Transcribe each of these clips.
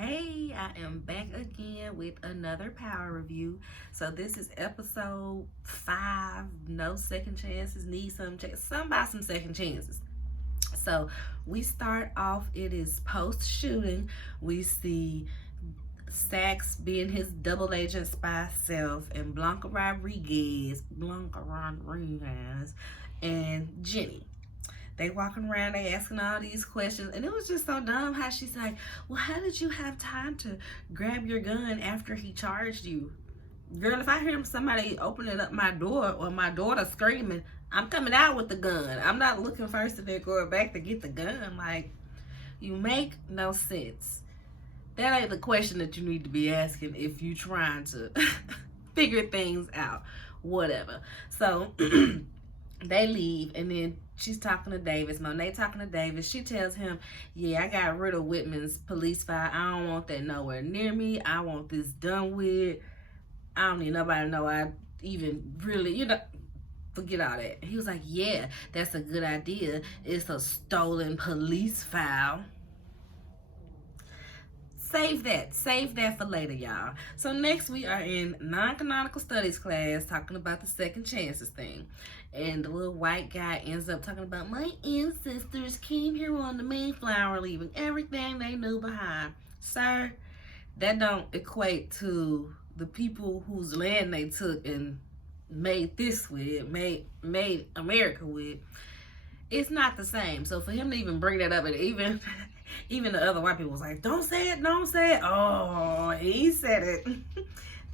Hey, I am back again with another power review. So this is episode 5. No second chances. Need some somebody some second chances. So we start off. It is post shooting. We see Sax being his double agent spy self, and Blanca Rodriguez, and Jenny. They walking around, they asking all these questions, and it was just so dumb how she's like, well, how did you have time to grab your gun after he charged you? Girl, if I hear somebody opening up my door or my daughter screaming, I'm coming out with the gun. I'm not looking first and then going back to get the gun. Like, you make no sense. That ain't the question that you need to be asking if you trying to figure things out. Whatever. So they leave, and then she's talking to Davis. Monet talking to Davis. She tells him, yeah, I got rid of Whitman's police file. I don't want that nowhere near me. I want this done with. I don't need nobody to know I even really, forget all that. He was like, yeah, that's a good idea. It's a stolen police file. Save that for later, y'all. So next we are in non-canonical studies class talking about the second chances thing. And the little white guy ends up talking about, my ancestors came here on the Mayflower, leaving everything they knew behind. Sir, that don't equate to the people whose land they took and made this with, made America with. It's not the same. So for him to even bring that up, and even the other white people was like, don't say it. Oh, he said it.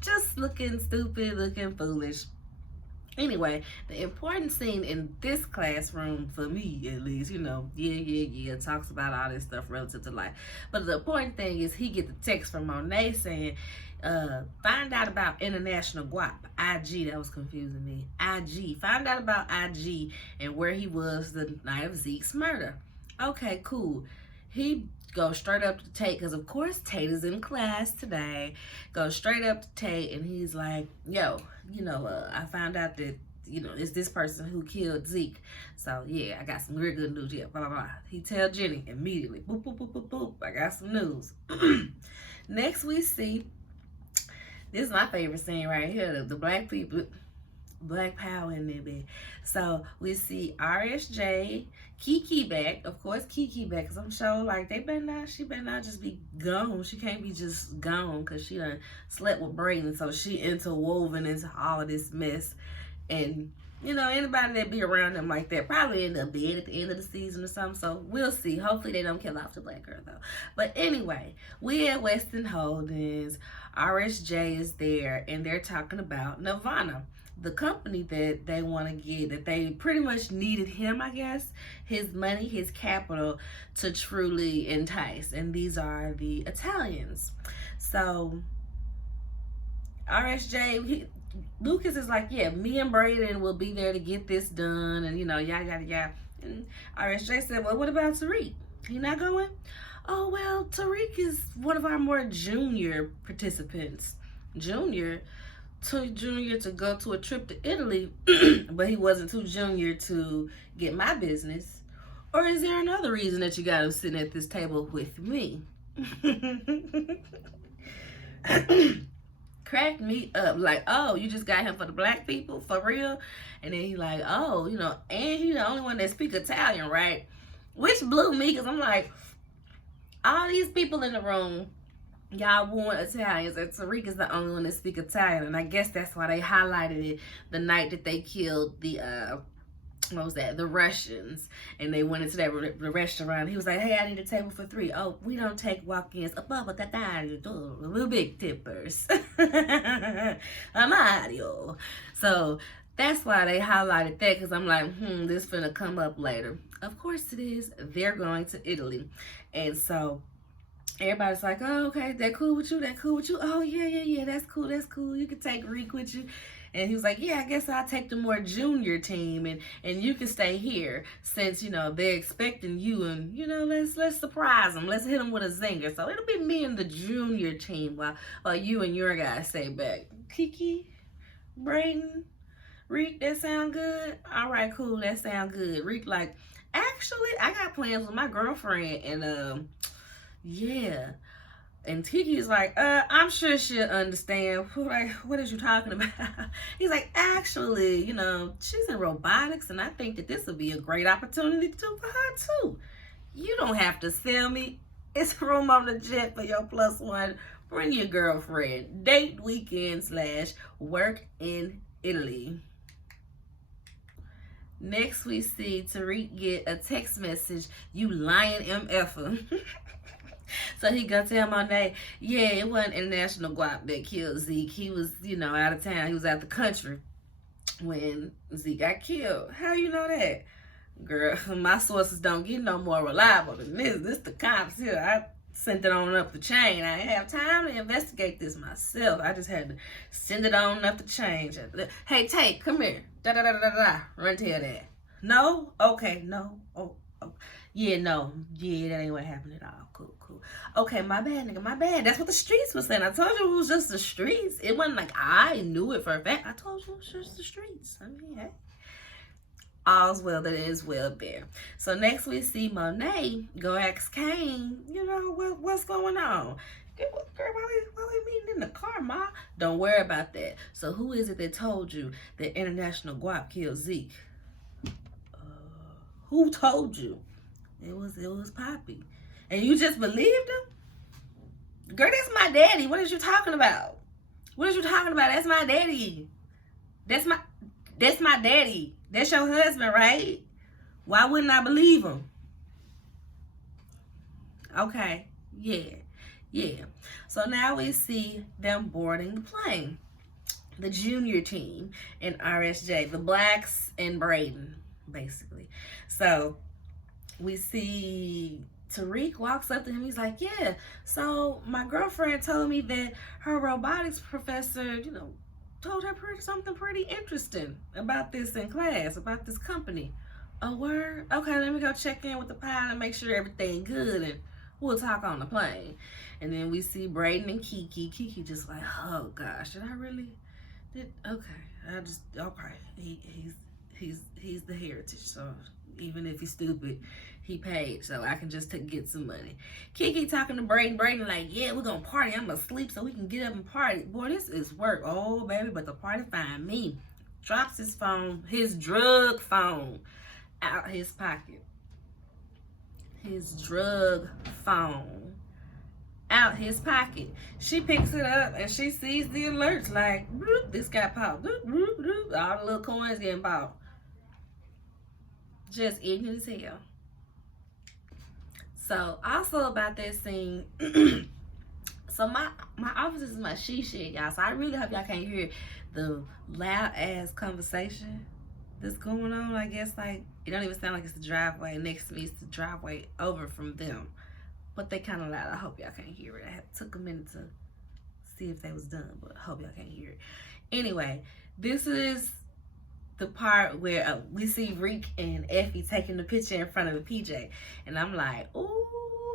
Just looking stupid, looking foolish. Anyway, the important scene in this classroom, for me at least, talks about all this stuff relative to life. But the important thing is he get the text from Monet saying, find out about International Guap, IG. That was confusing me. IG. Find out about IG and where he was the night of Zeke'S murder. Okay, cool. He goes straight up to Tate, because of course Tate is in class today. Goes straight up to Tate, and he's like, yo, I found out that, it's this person who killed Zeke. So yeah, I got some real good news. Yeah, blah, blah, blah. He tell Jenny immediately, boop, boop, boop, boop, boop, I got some news. Next we see, this is my favorite scene right here, the black people, black power in there, baby. So we see RSJ, Kiki back, of course Kiki back, because I'm sure like she better not just be gone. She can't be just gone because she done slept with Brayden, so she interwoven into all of this mess. And anybody that be around them like that probably end up dead at the end of the season or something. So we'll see. Hopefully they don't kill off the black girl though. But anyway, we at Weston Holdings. RSJ is there, and they're talking about Nirvana, the company that they want to get, that they pretty much needed him, I guess, his money, his capital, to truly entice. And these are the Italians. So RSJ, Lucas is like, yeah, me and Brayden will be there to get this done, and yada yada yada. And RSJ said, well, what about Tariq? He not going? Oh, well, Tariq is one of our more junior participants. Junior to go to a trip to Italy, but he wasn't too junior to get my business. Or is there another reason that you got him sitting at this table with me? Cracked me up. Like, oh, you just got him for the black people? For real? And then he like, oh, and he the only one that speak Italian, right? Which blew me, because I'm like, all these people in the room, y'all want Italians, and Tariq is the only one that speak Italian. And I guess that's why they highlighted it the night that they killed the the Russians, and they went into that restaurant. He was like, hey, I need a table for 3. Oh, we don't take walk-ins. We're big tippers. Mario. So that's why they highlighted that, because I'm like, this finna come up later. Of course it is. They're going to Italy. And so everybody's like, oh, okay, that cool with you? Oh, yeah, that's cool. You can take Reek with you. And he was like, yeah, I guess I'll take the more junior team, and you can stay here since, they're expecting you, and, let's surprise them. Let's hit them with a zinger. So it'll be me and the junior team while you and your guys stay back. Kiki, Brayden, Reek, that sound good? All right, cool, that sound good. Reek like, actually, I got plans with my girlfriend, and, yeah, And Kiki's like, I'm sure she'll understand. Like, what is you talking about? He's like, actually, she's in robotics, and I think that this would be a great opportunity for her too. You don't have to sell me. It's room on the jet for your +1. Bring your girlfriend. Date weekend / work in Italy. Next, we see Tariq get a text message, you lying MF'er. So he go tell Monet, yeah, it wasn't international guap that killed Zeke. He was, out of town. He was out the country when Zeke got killed. How you know that? Girl, my sources don't get no more reliable than this. This the cops here. I sent it on up the chain. I didn't have time to investigate this myself. I just had to send it on up the chain. Hey, Tate, come here. Da-da-da-da-da. Run tell that. No? Okay, no. Oh. Yeah, no. Yeah, that ain't what happened at all. Cool. Okay, my bad, nigga. My bad. That's what the streets was saying. I told you it was just the streets. It wasn't like I knew it for a fact. I told you it was just the streets. I mean, hey. All's well that is well there. So next we see Monet go ask Kane, what's going on? Girl, why we meeting in the car, Ma? Don't worry about that. So who is it that told you that international guap killed Zeke? Who told you? It was Poppy. And you just believed him? Girl, that's my daddy. What are you talking about? That's my daddy. That's my daddy. That's your husband, right? Why wouldn't I believe him? Okay. Yeah. So now we see them boarding the plane. The junior team in RSJ. The Blacks and Braden, basically. So we see Tariq walks up to him. He's like, yeah, so my girlfriend told me that her robotics professor, told her something pretty interesting about this in class, about this company. A word? Okay, let me go check in with the pilot and make sure everything good, and we'll talk on the plane. And then we see Braden and Kiki. Kiki just like, oh gosh, He's the heritage, so even if he's stupid, he paid, so I can just get some money. Kiki talking to Braden like, yeah, we're gonna party. I'm gonna sleep so we can get up and party. Boy, this is work. Oh, baby, but the party find me. Drops his phone, his drug phone, out his pocket. His drug phone out his pocket. She picks it up and she sees the alerts like, bloop, this got popped. Bloop, bloop, bloop. All the little coins getting popped. Just ignorant as hell. So also about that scene, so my office is my shit, y'all. So I really hope y'all can't hear the loud ass conversation that's going on. I guess like it don't even sound like it's the driveway next to me. It's the driveway over from them, but they kind of loud. I hope y'all can't hear it. Took a minute to see if they was done, but I hope y'all can't hear it. Anyway, this is the part where we see Reek and Effie taking the picture in front of the PJ, and I'm like, ooh,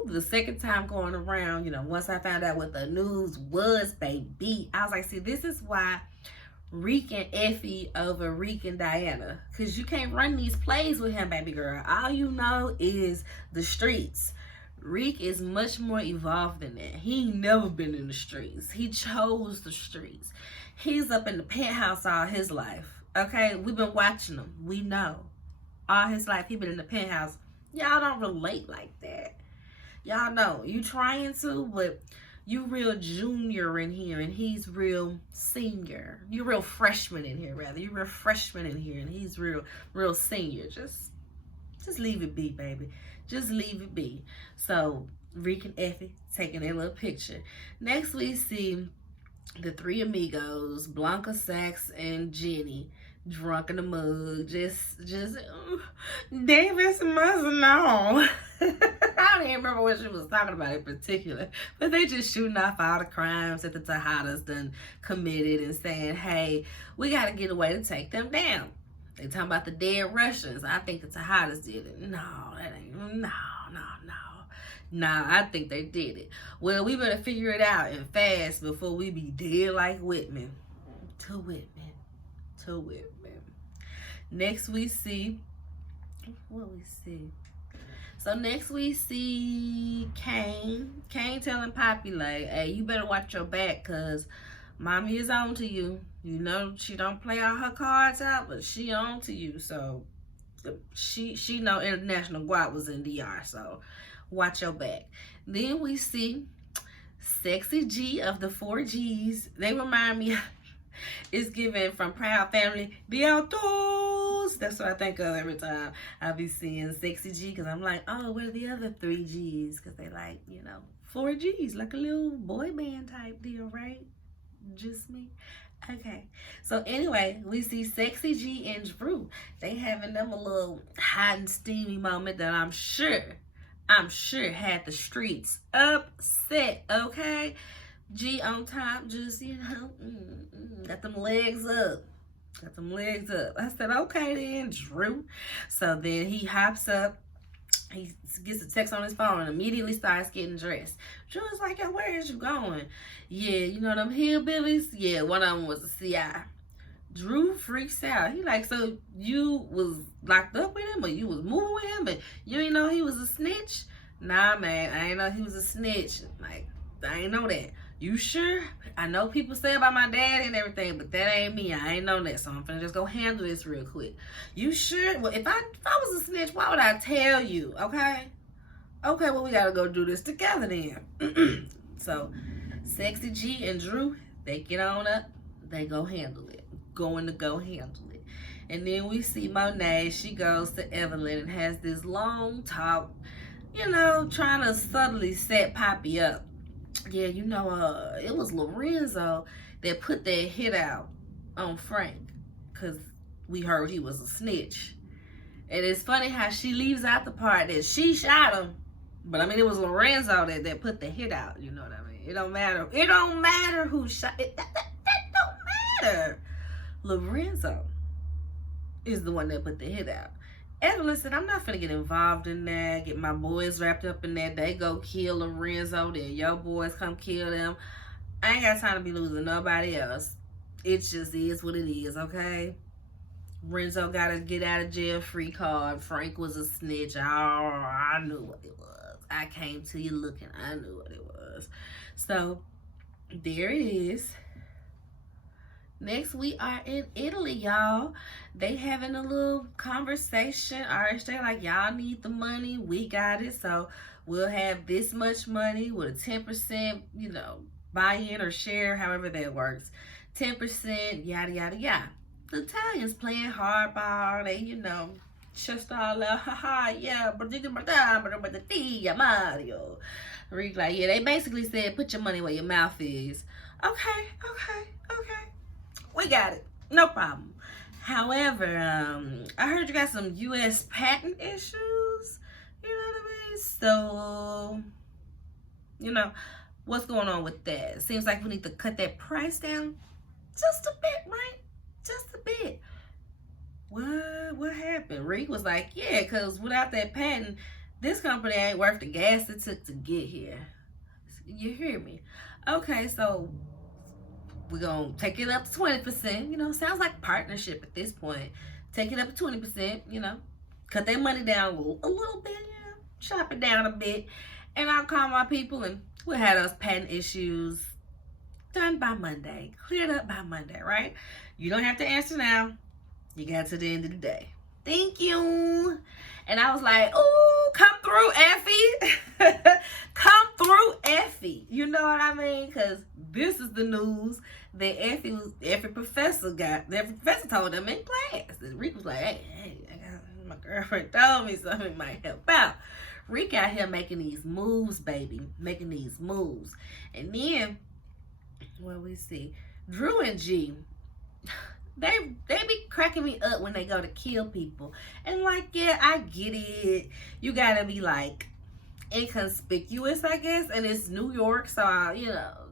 the second time going around, once I found out what the news was, baby, I was like, see, this is why Reek and Effie over Reek and Diana, because you can't run these plays with him, baby girl. All you know is the streets. Reek is much more evolved than that. He ain't never been in the streets. He chose the streets. He's up in the penthouse all his life. Okay, we've been watching him. We know. All his life, he been in the penthouse. Y'all don't relate like that. Y'all know. You trying to, but you real junior in here, and he's real senior. You real freshman in here, rather. You real freshman in here, and he's real senior. Just leave it be, baby. Just leave it be. So, Reek and Effie taking their little picture. Next, we see the three amigos, Blanca, Sax, and Jenny, drunk in the mug, just Davis must know. I don't even remember what she was talking about in particular, but they just shooting off all the crimes that the Tejadas done committed and saying, hey, we got to get a way to take them down. They talking about the dead Russians. I think the Tejadas did it. No, I think they did it. Well, we better figure it out and fast before we be dead like Whitman. To Whitman. Next we see, what we see? So next we see Kane. Kane telling Poppy like, hey, you better watch your back because mommy is on to you. You know she don't play all her cards out, but she on to you. So she know International Guap was in DR, so watch your back. Then we see Sexy G of the 4Gs. They remind me it's given from Proud Family, the outdoors. That's what I think of every time I be seeing Sexy G, because I'm like, oh, where are the other 3Gs? Because they like, 4Gs, like a little boy band type deal, right? Just me. Okay, so anyway, we see Sexy G and Drew. They having them a little hot and steamy moment that I'm sure had the streets upset, okay? G on top, just, got them legs up. Got them legs up. I said, okay then, Drew. So then he hops up. He gets a text on his phone and immediately starts getting dressed. Drew is like, yo, where is you going? Yeah, you know them hillbillies? Yeah, one of them was a CI. Drew freaks out. He like, so you was locked up with him or you was moving with him and you ain't know he was a snitch? Nah, man, I ain't know he was a snitch. Like, I ain't know that. You sure? I know people say about my dad and everything, but that ain't me. I ain't know that, so I'm finna just go handle this real quick. You sure? Well, if I was a snitch, why would I tell you? Okay? Okay, well, we gotta go do this together then. So, Sexy G and Drew, they get on up, they go handle it. Go handle it. And then we see Monet, she goes to Evelyn and has this long talk, trying to subtly set Poppy up. Yeah, it was Lorenzo that put that hit out on Frank because we heard he was a snitch. And it's funny how she leaves out the part that she shot him, but I mean, it was Lorenzo that put the hit out, you know what I mean? It don't matter. It don't matter who shot it. That don't matter. Lorenzo is the one that put the hit out. Evelyn said, I'm not finna get involved in that, get my boys wrapped up in that. They go kill Lorenzo, then your boys come kill them. I ain't got time to be losing nobody else. It just is what it is, okay? Lorenzo got a get out of jail free card. Frank was a snitch. Oh, I knew what it was. I came to you looking. I knew what it was. So, there it is. Next, we are in Italy, y'all. They having a little conversation. They like, y'all need the money. We got it. So we'll have this much money with a 10%, buy-in or share, however that works. 10%, yada, yada, yada. The Italians playing hardball. They, just all out, haha, yeah, Mario. Rick like, yeah, they basically said, put your money where your mouth is. Okay. We got it. No problem. However, I heard you got some U.S. patent issues. You know what I mean? So, what's going on with that? It seems like we need to cut that price down just a bit, right? Just a bit. What happened? Rick was like, yeah, because without that patent, this company ain't worth the gas it took to get here. You hear me? Okay, so we're going to take it up to 20%. Sounds like partnership at this point. Take it up to 20%, cut their money down a little bit, chop it down a bit. And I'll call my people and we'll have those patent issues done by Monday. Cleared up by Monday, right? You don't have to answer now. You got to the end of the day. Thank you. And I was like, ooh, come through, Effie. Come through, Effie. You know what I mean? Because this is the news that Effie professor got. Every professor told them in class. And Rick was like, hey, my girlfriend told me something might help out. Rick out here making these moves, baby. Making these moves. And then, what we see? Drew and G, they be cracking me up when they go to kill people. And like, yeah, I get it. You gotta be like inconspicuous, I guess. And it's New York, so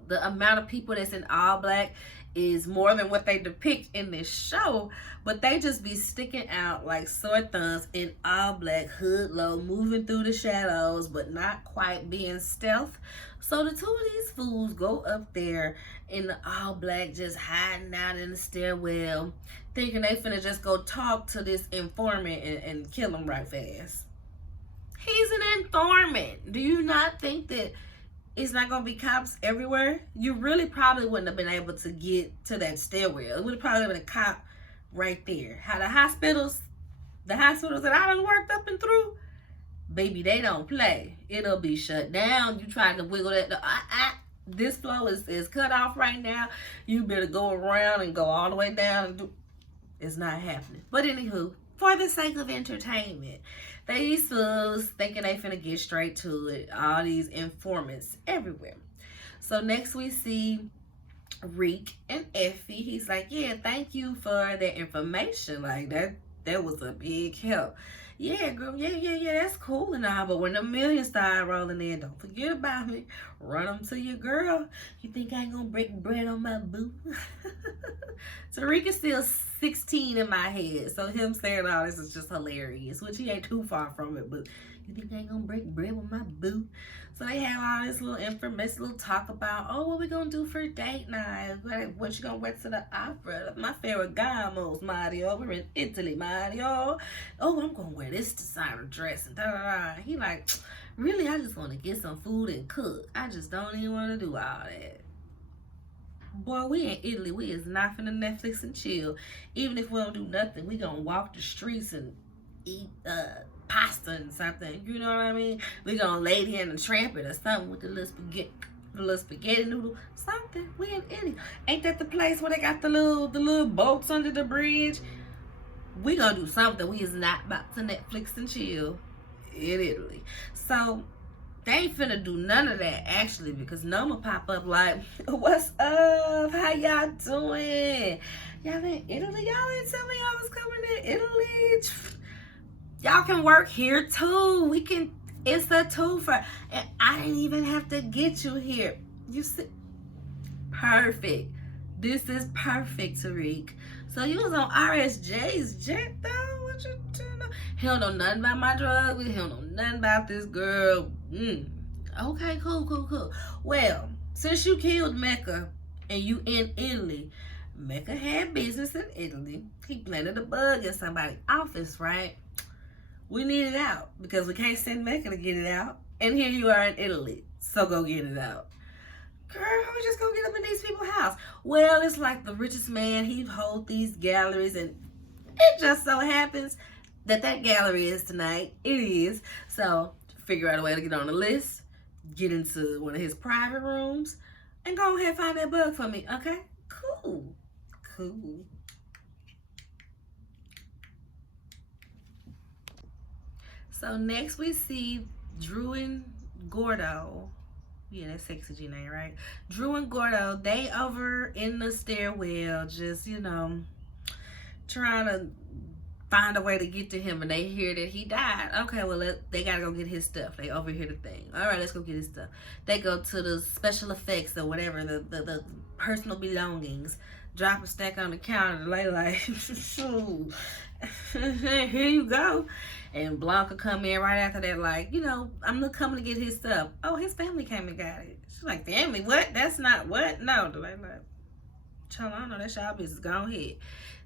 the amount of people that's in all black is more than what they depict in this show. But they just be sticking out like sore thumbs in all black, hood low, moving through the shadows, but not quite being stealth. So the two of these fools go up there in the all black, just hiding out in the stairwell, thinking they finna just go talk to this informant and kill him right fast. He's an informant. Do you not think that it's not going to be cops everywhere? You really probably wouldn't have been able to get to that stairwell. It would have probably been a cop right there. How the hospitals that I done worked up and through, baby, they don't play. It'll be shut down. You try to wiggle that. This flow is cut off right now. You better go around and go all the way down and do. It's not happening. But anywho, for the sake of entertainment, these fools thinking they finna get straight to it. All these informants everywhere. So next we see Reek and Effie. He's like, yeah, thank you for that information. Like that was a big help. Yeah, girl, yeah, that's cool and all, but when the millions start rolling in, don't forget about me. Run them to your girl. You think I ain't gonna break bread on my boo? Tariq is still 16 in my head, so him saying all this is just hilarious, which he ain't too far from it, but you think I ain't gonna break bread with my boo? So they have all this little infamous little talk about, oh, what we gonna do for date night? What you gonna wear to the opera? My favorite gamos, Mario. We're in Italy, Mario. Oh, I'm gonna wear this designer dress and da da da. He like, really, I just wanna get some food and cook. I just don't even wanna do all that. Boy, we in Italy. We is not finna Netflix and chill. Even if we don't do nothing, we gonna walk the streets and eat pasta and something. You know what I mean? We gonna lay here and tramp it or something with the little spaghetti noodle, something. We in Italy. Ain't that the place where they got the little boats under the bridge? We gonna do something. We is not about to Netflix and chill in Italy. So they ain't finna do none of that actually, because Noma pop up like, what's up? How y'all doing? Y'all in Italy? Y'all ain't tell me y'all was coming to Italy. Y'all can work here too. We can, it's a twofer. And I didn't even have to get you here. You see, perfect. This is perfect, Tariq. So you was on RSJ's jet though? What you doing? He don't know nothing about my drugs. He don't know nothing about this girl. Okay, cool. Well, since you killed Mecca and you in Italy, Mecca had business in Italy. He planted a bug in somebody's office, right? We need it out because we can't send Mecca to get it out. And here you are in Italy. So go get it out. Girl, how we just gonna get up in these people's house? Well, it's like the richest man. He holds these galleries, and it just so happens that gallery is tonight. It is. So figure out a way to get on the list, get into one of his private rooms, and go ahead and find that bug for me. Okay? Cool. So next we see Drew and Gordo. Yeah, that's sexy G name, right? Drew and Gordo, they over in the stairwell, just, trying to find a way to get to him, and they hear that he died. Okay, well, they gotta go get his stuff. They overhear the thing. All right, let's go get his stuff. They go to the special effects or whatever, the personal belongings, drop a stack on the counter, lay like, shoot, here you go. And Blanca come in right after that, like, I'm coming to get his stuff. Oh, his family came and got it. She's like, family? What? That's not what? No. They're like, child, I don't know. That's y'all business. Go ahead.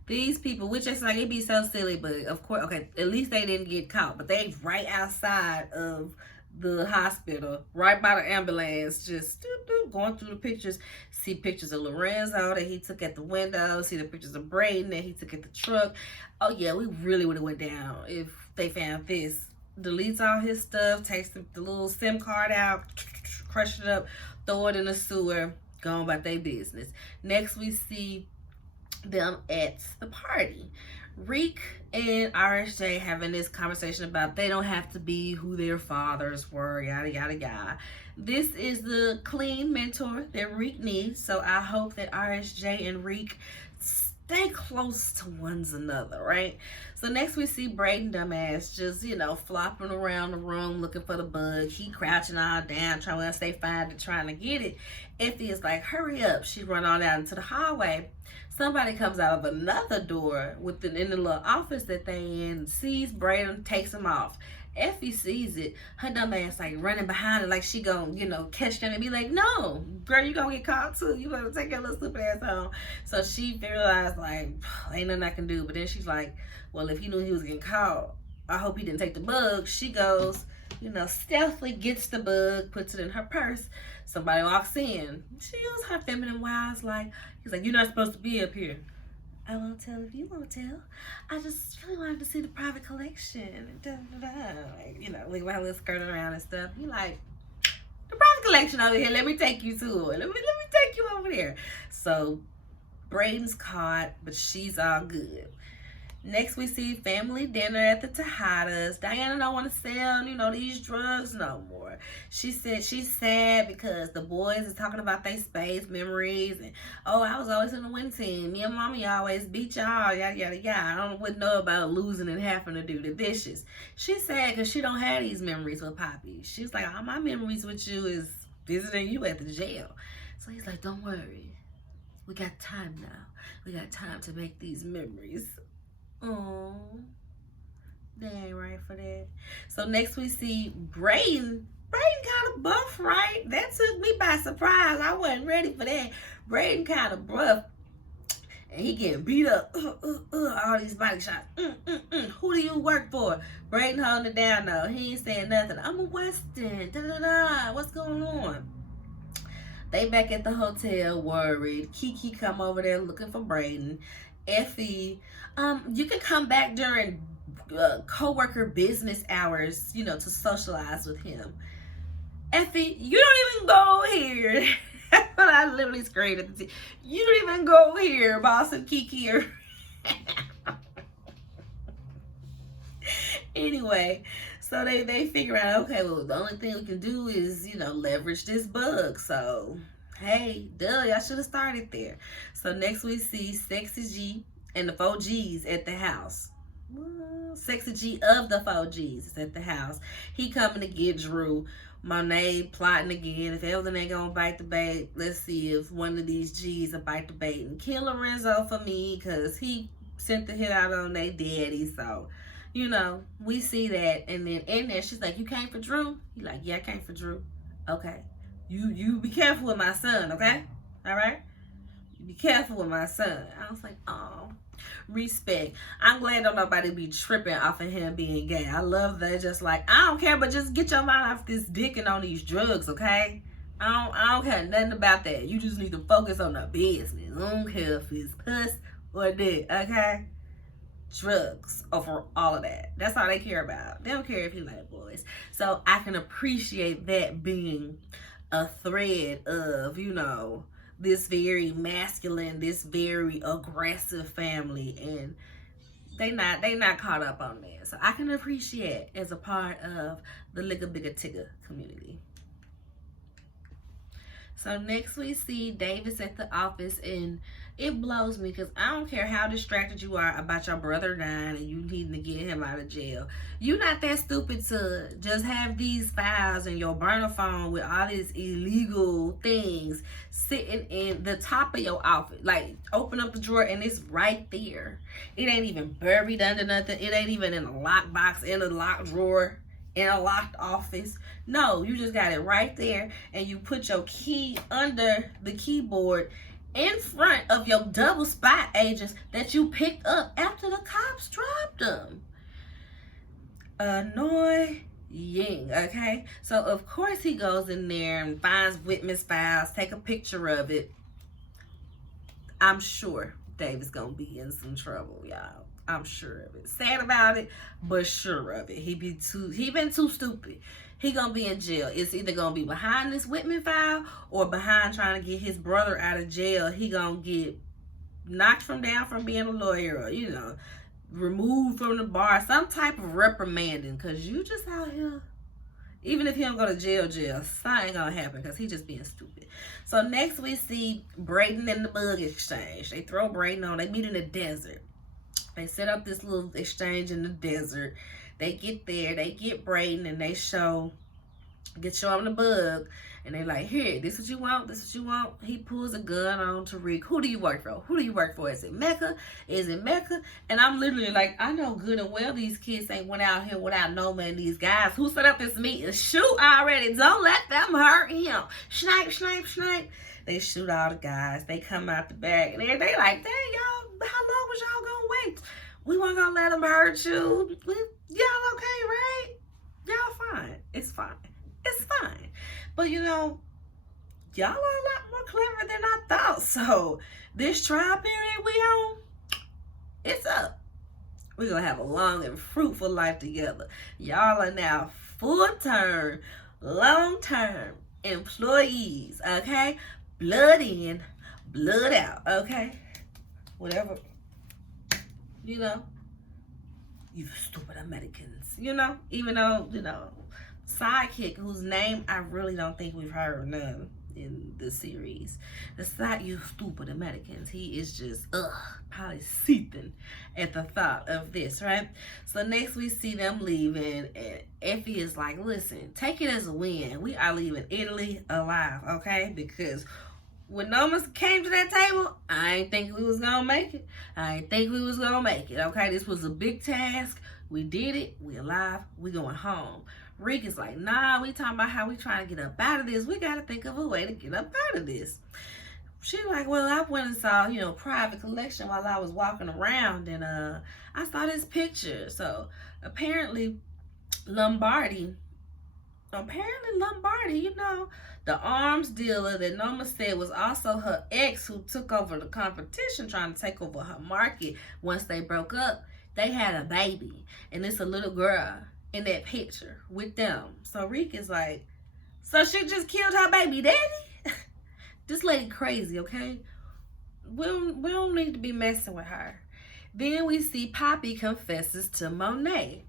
These people, which is like, it'd be so silly, but of course, okay, at least they didn't get caught. But they right outside of the hospital, right by the ambulance, just going through the pictures. See pictures of Lorenzo that he took at the window. See the pictures of Braden that he took at the truck. Oh yeah, we really would have went down if they found this. Deletes all his stuff, takes the little SIM card out, crush it up, throw it in the sewer, go about their business. Next we see them at the party. Reek and RSJ having this conversation about they don't have to be who their fathers were, yada yada yada. This is the clean mentor that Reek needs, so I hope that RSJ and Reek stay close to one another, right? So next we see Braden dumbass just, flopping around the room looking for the bug. He crouching all down, trying to stay fine to trying to get it. Effie is like, hurry up. She run on out into the hallway. Somebody comes out of another door in the little office that they in, sees Braden, takes him off. Effie sees it. Her dumb ass like running behind it like she gonna, catch them and be like, no, girl, you gonna get caught too. You better take your little stupid ass home. So she realized like, ain't nothing I can do. But then she's like, well, if he knew he was getting caught, I hope he didn't take the bug. She goes, stealthily gets the bug, puts it in her purse. Somebody walks in. She used her feminine wiles like, he's like, you're not supposed to be up here. I won't tell if you won't tell. I just really wanted to see the private collection. Da, da, da. Like, with my little skirt around and stuff. He like, the private collection over here. Let me take you to it. Let me take you over there. So Braden's caught, but she's all good. Next, we see family dinner at the Tejadas. Diana don't want to sell, these drugs no more. She said she's sad because the boys is talking about their space memories. And, I was always in the winning team. Me and mommy always beat y'all, yada, yada, yada. I wouldn't know about losing and having to do the dishes. She's sad because she don't have these memories with Poppy. She's like, all my memories with you is visiting you at the jail. So he's like, don't worry. We got time now. We got time to make these memories. Oh, they ain't right for that. So next we see Braden. Braden kind of buff, right? That took me by surprise. I wasn't ready for that. Braden kind of buff. And he getting beat up. All these body shots. Who do you work for? Braden holding it down though. He ain't saying nothing. I'm a Weston. Da-da-da. What's going on? They back at the hotel worried. Kiki come over there looking for Braden. Effie, you can come back during co-worker business hours, to socialize with him. Effie, you don't even go here. But I literally screamed at the TV. You don't even go here, boss and Kiki. Anyway, so they figure out, okay, well, the only thing we can do is, leverage this bug. So, hey, duh, y'all should have started there. So next we see Sexy G and the 4Gs at the house. Sexy G of the 4Gs is at the house. He coming to get Drew. Monet plotting again. If Evelyn ain't gonna bite the bait, let's see if one of these G's will bite the bait and kill Lorenzo for me, because he sent the hit out on their daddy. So, we see that. And then in there, she's like, you came for Drew? He like, yeah, I came for Drew. Okay. You be careful with my son, okay? All right? Be careful with my son. I was like, oh, respect. I'm glad don't nobody be tripping off of him being gay. I love that. Just like, I don't care, but just get your mind off this dick and on these drugs, okay? I don't care nothing about that. You just need to focus on the business. I don't care if it's puss or dick, okay? Drugs over all of that. That's all they care about. They don't care if he like boys. So I can appreciate that being a thread of, this very masculine, this very aggressive family, and they not caught up on that. So I can appreciate as a part of the Ligga Bigga Tigga community. So next we see Davis at the office, and it blows me because I don't care how distracted you are about your brother dying and you needing to get him out of jail. You're not that stupid to just have these files in your burner phone with all these illegal things sitting in the top of your office. Like, open up the drawer and it's right there. It ain't even buried under nothing. It ain't even in a lockbox, in a locked drawer, in a locked office. No, you just got it right there, and you put your key under the keyboard in front of your double spy agents that you picked up after the cops dropped them. Annoying, okay? So, of course, he goes in there and finds Whitman's files, take a picture of it. I'm sure David's gonna be in some trouble, y'all. I'm sure of it. Sad about it, but sure of it. He been too stupid. He gonna be in jail. It's either gonna be behind this Whitman file or behind trying to get his brother out of jail. He gonna get knocked down from being a lawyer, or removed from the bar, some type of reprimanding, because you just out here. Even if he don't go to jail, something ain't gonna happen because he just being stupid. So next we see Braden and the bug exchange. They throw Braden on. They meet in the desert. They set up this little exchange in the desert. They get there, they get Braden, and they show him the bug. And they like, here, this what you want, this what you want. He pulls a gun on Tariq. Who do you work for? Who do you work for? Is it Mecca? Is it Mecca? And I'm literally like, I know good and well these kids ain't went out here without no man. These guys who set up this meeting, shoot already. Don't let them hurt him. Snipe, snipe, snipe. They shoot all the guys. They come out the back. And they like, dang, y'all, how long was y'all gonna wait? We weren't gonna let them hurt you. Y'all okay, right? Y'all fine. It's fine. It's fine. But you know, y'all are a lot more clever than I thought. So this trial period we on, it's up. We're gonna have a long and fruitful life together. Y'all are now full-term, long-term employees, okay? Blood in, blood out, okay? Whatever, you know, you stupid Americans, you know, even though, you know, sidekick, whose name I really don't think we've heard none in the series. The side, you stupid Americans. He is just, probably seething at the thought of this, right? So next we see them leaving, and Effie is like, listen, take it as a win. We are leaving Italy alive, okay? Because when Noma came to that table, I ain't think we was gonna make it. Okay? This was a big task. We did it. We alive. We going home. Rick is like, nah, we talking about how we trying to get up out of this. We got to think of a way to get up out of this. She like, well, I went and saw, you know, private collection while I was walking around, and I saw this picture. So apparently Lombardi, you know, the arms dealer that Noma said was also her ex, who took over the competition, trying to take over her market once they broke up. They had a baby, and it's a little girl in that picture with them. So Rick is like, so she just killed her baby daddy? This lady crazy, okay? We don't need to be messing with her. Then we see Poppy confesses to Monet.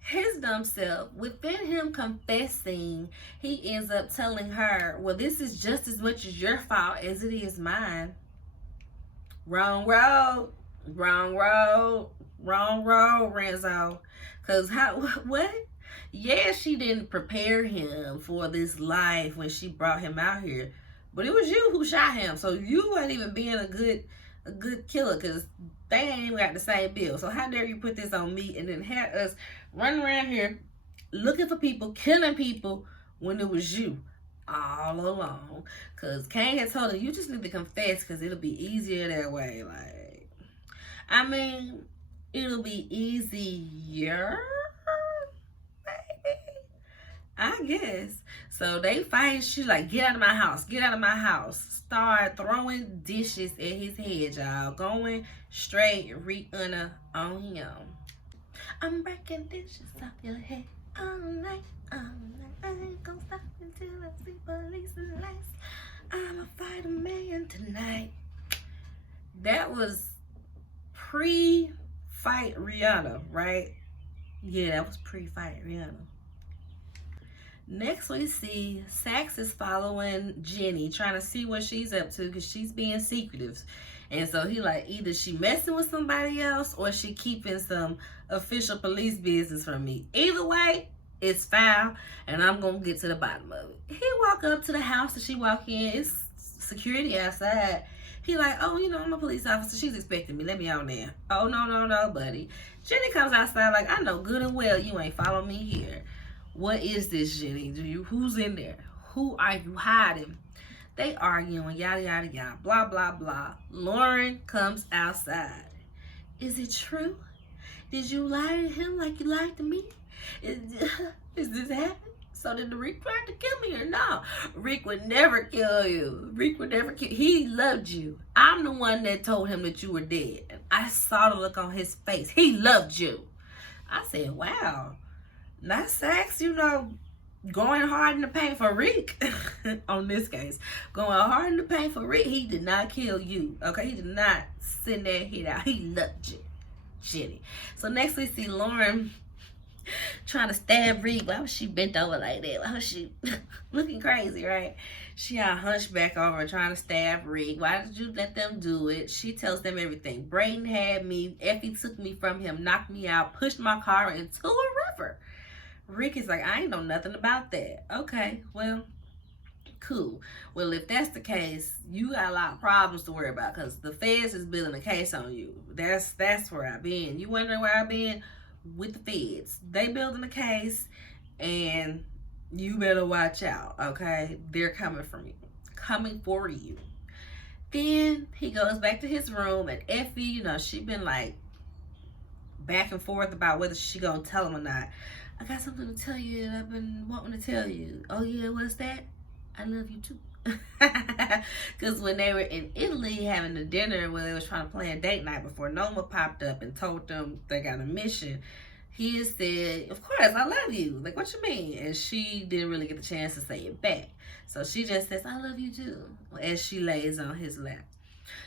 His dumb self, within him confessing, he ends up telling her, well, this is just as much as your fault as it is mine. Wrong road, Renzo. Because what? Yeah, she didn't prepare him for this life when she brought him out here. But it was you who shot him. So you weren't even being a good killer, because they ain't even got the same bill. So how dare you put this on me and then have us running around here looking for people, killing people, when it was you all along. Because Kane had told her, you just need to confess because it'll be easier that way. Like, I mean, it'll be easier, maybe, I guess. So they fight. She's like, get out of my house. Get out of my house. Start throwing dishes at his head, y'all. Going straight Rihanna on him. I'm breaking dishes off your head all night, all night. I ain't gonna stop until I see police lights. I'm a fighter man tonight. That was pre-fight Rihanna, right? Yeah, that was pre-fight Rihanna. Next we see Sax is following Jenny, trying to see what she's up to because she's being secretive. And so he like, either she messing with somebody else or she keeping some official police business from me. Either way, it's foul, and I'm going to get to the bottom of it. He walk up to the house that she walk in. It's security outside. He like, oh, you know, I'm a police officer. She's expecting me. Let me on there. Oh, no, buddy. Jenny comes outside like, I know good and well you ain't follow me here. What is this, Jenny? Who's in there? Who are you hiding? They arguing, yada, yada, yada, blah, blah, blah. Lauren comes outside. Is it true? Did you lie to him like you lied to me? Is this happening? So did Rick try to kill me or no? Rick would never kill you. Rick would never kill you. He loved you. I'm the one that told him that you were dead. And I saw the look on his face. He loved you. I said, wow. Not Sax, you know, going hard in the paint for Rick. On this case, going hard in the paint for Rick. He did not kill you. Okay, he did not send that hit out. He loved you, Jenny. So next we see Lauren trying to stab Rick. Why was she bent over like that? Why was she looking crazy, right? She all hunched back over trying to stab Rick. Why did you let them do it? She tells them everything. Brayden had me. Effie took me from him, knocked me out, pushed my car into a river. Rick is like, I ain't know nothing about that. Okay, well, cool. Well, if that's the case, you got a lot of problems to worry about because the feds is building a case on you. That's where I've been. You wondering where I've been? With the feds. They building a case, and you better watch out, okay? They're coming for you. Coming for you. Then he goes back to his room, and Effie, you know, she been like back and forth about whether she gonna tell him or not. I got something to tell you that I've been wanting to tell you. Oh yeah, what's that? I love you too. Because when they were in Italy having a dinner where they was trying to plan a date night before Noma popped up and told them they got a mission, he said, of course, I love you. Like, what you mean? And she didn't really get the chance to say it back. So she just says, I love you too, as she lays on his lap.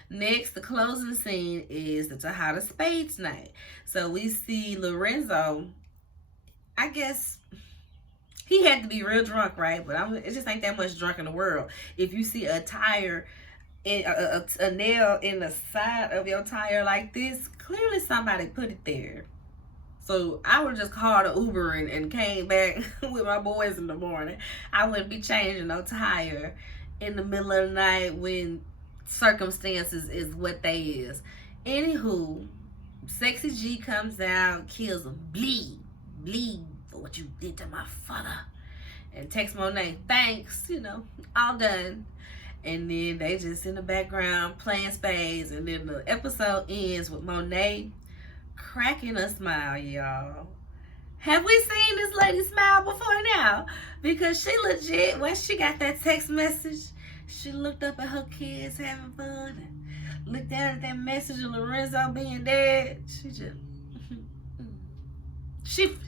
Next, the closing scene is the Tejada Spades night. So we see Lorenzo, I guess he had to be real drunk, right? But it just ain't that much drunk in the world. If you see a tire, a nail in the side of your tire like this, clearly somebody put it there. So I would just call the Uber and came back with my boys in the morning. I wouldn't be changing no tire in the middle of the night when circumstances is what they is. Anywho, Sexy G comes out, kills him, bleed for what you did to my father, and text Monet, thanks, all done. And then they just in the background playing spades, and then the episode ends with Monet cracking a smile, y'all. Have we seen this lady smile before now? Because she legit, when she got that text message, she looked up at her kids having fun and looked down at that message of Lorenzo being dead. She just,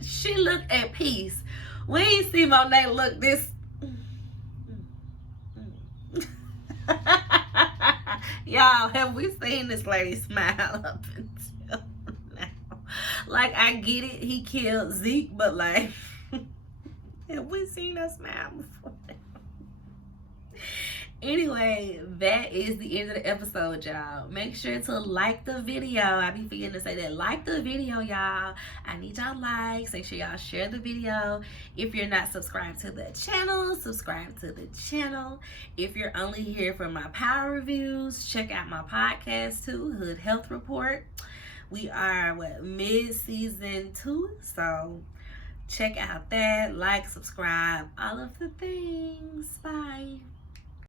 she looked at peace. We ain't see Monet look this. Y'all, have we seen this lady smile up until now? Like, I get it, he killed Zeke, but like, have we seen her smile before? Anyway, that is the end of the episode, y'all. Make sure to like the video. I be forgetting to say that. Like the video, y'all. I need y'all likes. Make sure y'all share the video. If you're not subscribed to the channel, subscribe to the channel. If you're only here for my power reviews, check out my podcast too, Hood Health Report. We are mid-season 2, so check out that. Like, subscribe, all of the things. Bye.